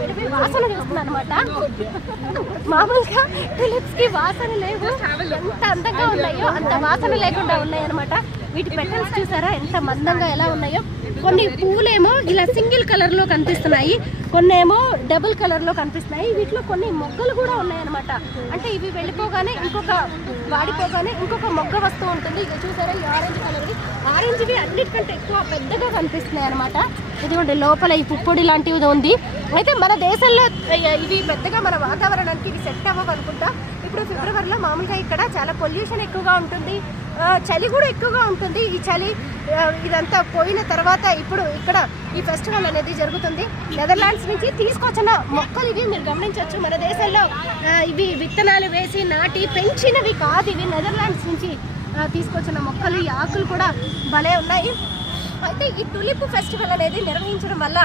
విడివి వాసన చూస్తుంది అనమాట. మామూలుగా టులిప్స్ కి వాసన లేవు, ఎంత అందంగా ఉన్నాయో అంత వాసన లేకుండా ఉన్నాయి అనమాట. వీటి పెటల్స్ చూసారా ఎంత మందంగా ఎలా ఉన్నాయో. కొన్ని పూలేమో ఇలా సింగిల్ కలర్ లో కనిపిస్తున్నాయి, కొన్ని ఏమో డబుల్ కలర్ లో కనిపిస్తున్నాయి. వీటిలో కొన్ని మొగ్గలు కూడా ఉన్నాయన్నమాట. అంటే ఇవి వెళ్ళిపోగానే వాడిపోగానే ఇంకొక మొగ్గ వస్తూ ఉంటుంది. ఇది చూసారా ఈ ఆరెంజ్ కలర్వి, ఆరెంజ్వి అన్నిటికంటే ఎక్కువ పెద్దగా కనిపిస్తున్నాయి అనమాట. ఇదిగోండి లోపల ఈ పుప్పొడి లాంటివి ఉంది. అయితే మన దేశంలో ఇవి పెద్దగా మన వాతావరణానికి ఇవి సెట్ అవ్వవు అనుకుంటా. ఇప్పుడు ఫిబ్రవరిలో మామూలుగా ఇక్కడ చాలా పొల్యూషన్ ఎక్కువగా ఉంటుంది, చలి కూడా ఎక్కువగా ఉంటుంది. ఈ చలి ఇదంతా పోయిన తర్వాత ఇప్పుడు ఇక్కడ ఈ ఫెస్టివల్ అనేది జరుగుతుంది. నెదర్లాండ్స్ నుంచి తీసుకొచ్చిన మొక్కలు ఇవి మీరు గమనించవచ్చు. మన దేశంలో ఇవి విత్తనాలు వేసి నాటి పెంచినవి కాదు, ఇవి నెదర్లాండ్స్ నుంచి తీసుకొచ్చిన మొక్కలు. ఈ ఆకులు కూడా భలే ఉన్నాయి. అయితే ఈ టులిప్ ఫెస్టివల్ అనేది నిర్వహించడం వల్ల